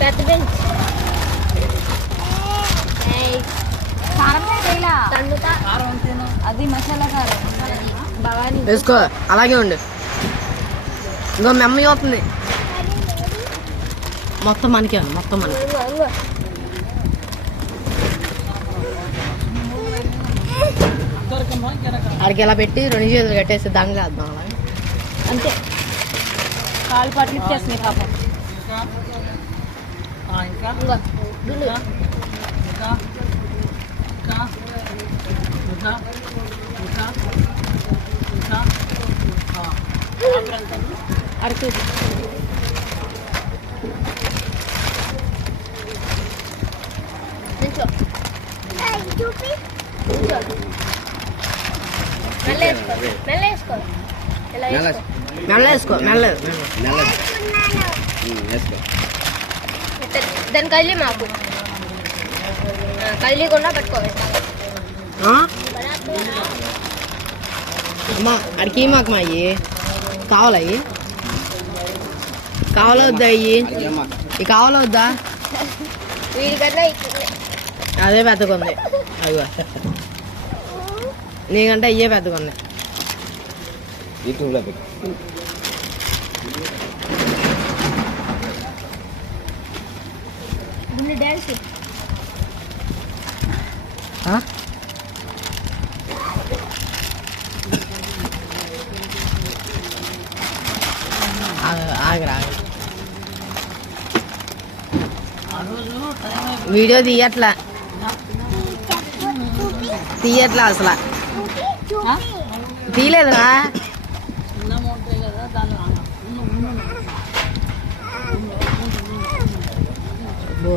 పెద్ద బెంచ్ అది మసాలా కారం భవానీ వేసుకో అలాగే ఉండు. ఇంకో మెమ్మ అవుతుంది మొత్తం మనకి మొత్తం మనకి. అడికి ఇలా పెట్టి 2 చేతులు కట్టేసి దంగ వేద్దాం అలా అంతే. కాలు పట్లు ఇచ్చేస్తున్నాయి పాపం. అడుగు దాని కళ్ళి మాకు కళ్ళీకుండా పట్టుకోవాలి. అమ్మా అడికి మాకు మా అయ్యి కావాలా అయ్యి కావాలా వద్దా అయ్యి ఇవి కావాలా వద్దా? వీడికన్నా అదే పెద్దగుంది. అదిగో నీకంటే అయ్యే పెద్దగుంది. డాన్స్ ఆగరా వీడియో తీయట్లా అసలు తీయలేదురా.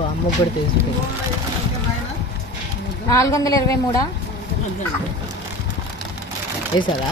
అమ్మ కూడా తెలుసుకో 423 వేసారా?